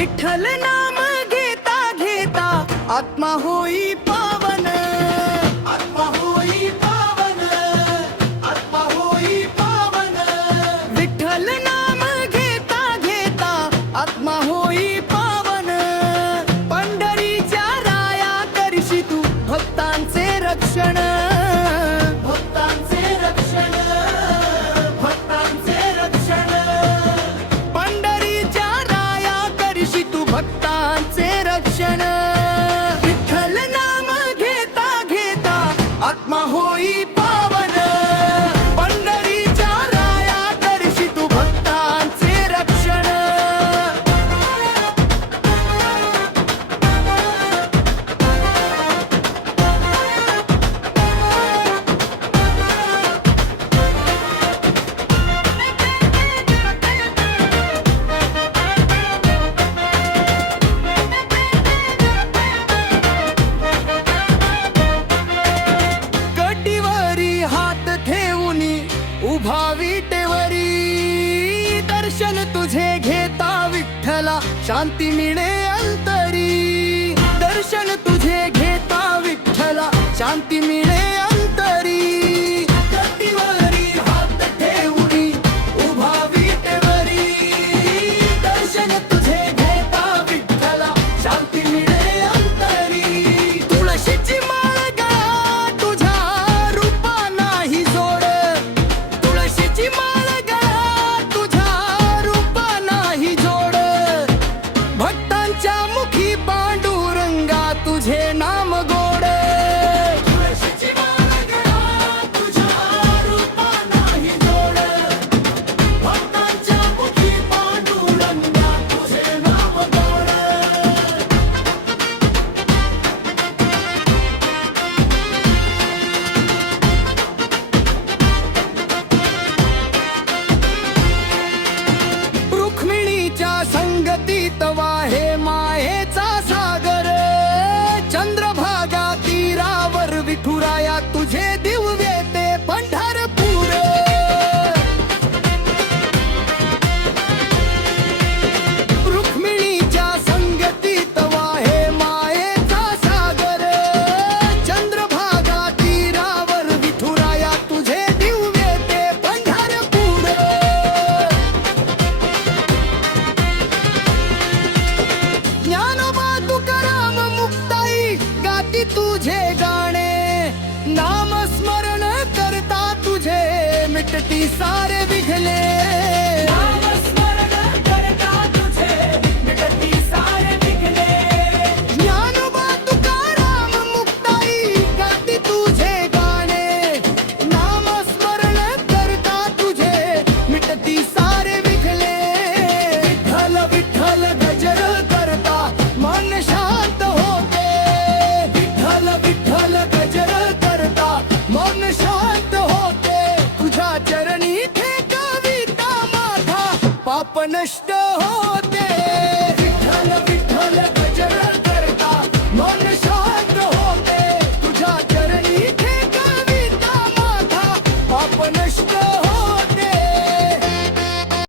विठ्ठल नाम घेता घेता आत्मा होई पावन, आत्मा होई पावन, आत्मा होई पावन। विठ्ठल नाम घेता घेता आत्मा होई पावन। पंढरीच्या राया करशी तू भक्तांचे रक्षण, भक्तांचे रक्षण, भक्तांचे रक्षण। पंढरीच्या राया करशी तू भक्तांचे रक्षण। विठ्ठल नाम घेता घेता आत्मा होई पावन। पंढरीच्या राया करशी तू भक्तांचे रक्षण। कटीवरी हात ठेवूनी उभा विटेवरी, दर्शन तुझे घेता विठ्ठला शांती मिळे अंतरी। दर्शन तुझे घेता विठ्ठला शांती मिळे अंतरी। कटीवरी हात ठेवूनी उभा विटेवरी, दर्शन तुझे घेता विठ्ठला शांती मिळे अंतरी। तुळशीची माळ गळा तुझ्या रूपा नाही जोड, तुळशीची माळ गळा तुझ्या रूपा नाही जोड। भक्तांच्या मुखी पांडुरंगा तुझे नाम गोड। तुळशीची माळ गळा तुझ्या रूपा नाही जोड, भक्तांच्या मुखी पांडुरंगा तुझे नाम गोड। रुक्मिणीच्या संगतीत वाहे मायेचा सागर, चंद्रभागा तीरावर विठुराया तुझे दिव्य ते पंढरपूर। रुक्मिणीच्या संगतीत वाहे मायेचा सागर, चंद्रभागा तीरावर विठुराया तुझे दिव्य ते पंढरपूर। ज्ञानोबा तुकाराम मुक्ताई गाती तुझे गाणे, नामस्मरण करता तुझे मिटती सारे विघ्ने। नामस्मरण करता तुझे मिटती सारे विघ्ने। ज्ञानोबा तुकाराम मुक्ताई गाती तुझे गाणे, नामस्मरण करता तुझे मिटती सारे विघ्ने। विठ्ठल विठ्ठल गजर करता मन शांत होते, विठ्ठल विठ्ठल गजर करता मन शांत होते। तुझ्या चरणी ठेकाविता माझा पाप नष्ट होते।